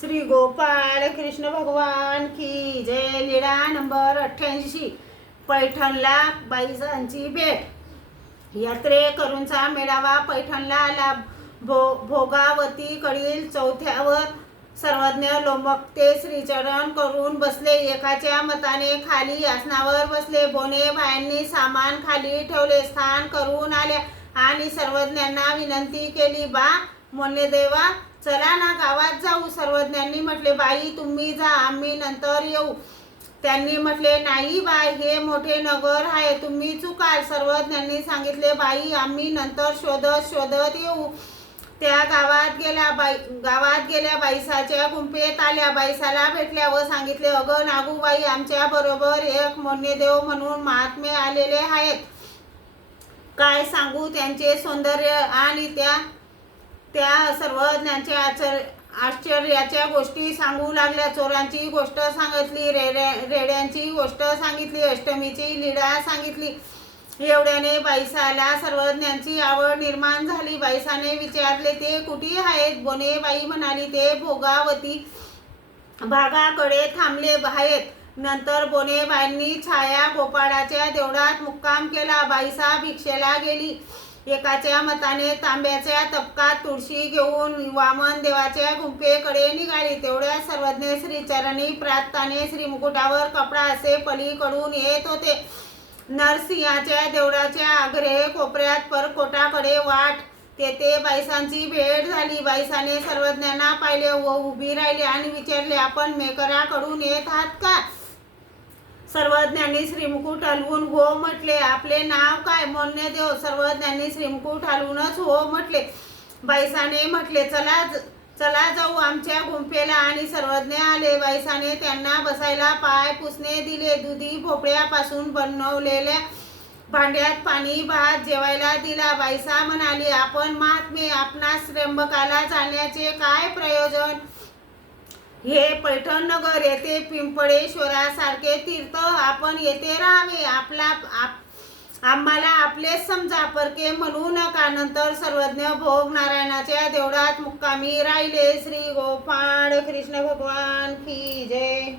श्री गोपाळ कृष्ण भगवान की जय लीळा नंबर अठ्ठ्याऐंशी. पैठणला बाईजांची भेट. यात्रेकरूंचा मेळावा पैठणला आला भो भोगावतीकडील चौथ्यावर. सर्वज्ञ लोंबकते श्रीचरण करून बसले. एकाच्या मताने खाली आसनावर बसले. बोने बायांनी सामान खाली ठेवले. स्थान करून आल्या आणि सर्वज्ञांना विनंती केली बा मोन्यदेवा देवा चला ना गावात जाऊ. सर्वज्ञांनी म्हटले बाई तुम्ही जा आम्ही नंतर येऊ. त्यांनी म्हटले नाही बाई हे मोठे नगर आहे तुम्ही चुकाल. सर्वज्ञांनी सांगितले बाई आम्ही नंतर शोधत शोधत येऊ. त्या गावात गेल्या बाई गावात गेल्या बाईसाच्या गुंफेत आल्या. बाईसाला भेटल्या व सांगितले अगं नागूबाई आमच्या बरोबर एक मोन्यदेव म्हणून महात्मे आलेले आहेत. काय सांगू त्यांचे सौंदर्य आणि त्या त्या सर्वज्ञांच्या आचर आश्चर्याच्या गोष्टी सांगू लागल्या. चोरांची गोष्ट सांगितली रेड्या रेड्यांची गोष्ट सांगितली अष्टमीची लीळा सांगितली. एवढ्याने बाईसाला सर्वज्ञांची आवड निर्माण झाली. बाईसाने विचारले ते कुठे आहेत? बोने बाई म्हणाली ते भोगावती भागाकडे थांबले आहेत. नंतर बोनेबाईंनी छाया गोपाळाच्या देवळात मुक्काम केला. बाईसा भिक्षेला गेली. एकाच्या मताने तांब्याच्या तपकात तुळशी घेऊन वामन देवाच्या गुंफेकडे निघाली. तेवढ्या सर्वज्ञ श्रीचरणी प्राप्ताने श्री मुकुटावर कपडा असे पलीकडून येत होते. नरसिंहाच्या देवळाच्या आग्रे कोपऱ्यात परकोटाकडे वाट. तेथे बाईसांची भेट झाली. बाईसाने सर्वज्ञांना पाहिले व उभी राहिली आणि विचारले आपण मेकराकडून येत आहात का? सर्वज्ञांनी श्रीमुकुट हलवून हो म्हटले. आपले नाव काय? देव. सर्वज्ञांनी श्रीमुकुट हलवूनच हो म्हटले. बाईसाने म्हटले चला ज- चला जाऊ आमच्या गुंफेला. आणि सर्वज्ञ आले. बाईसाने त्यांना बसायला पाय पुसणे दिले. दुधी भोपळ्यापासून बनवलेल्या भांड्यात पाणी भात जेवायला दिला. बाईसा म्हणाली आपण महात्मे आपणास त्र्यंबकाला जाण्याचे काय प्रयोजन? हे पैठण नगर येथे पिंपळेश्वरासारखे तीर्थ आपण येथे राहावे. आपला आप आम्हाला आपलेच समजा परके म्हणू नका नंतर सर्वज्ञ भोग नारायणाच्या देवळात मुक्कामी राहिले. श्री गोपाळ कृष्ण भगवान की जय.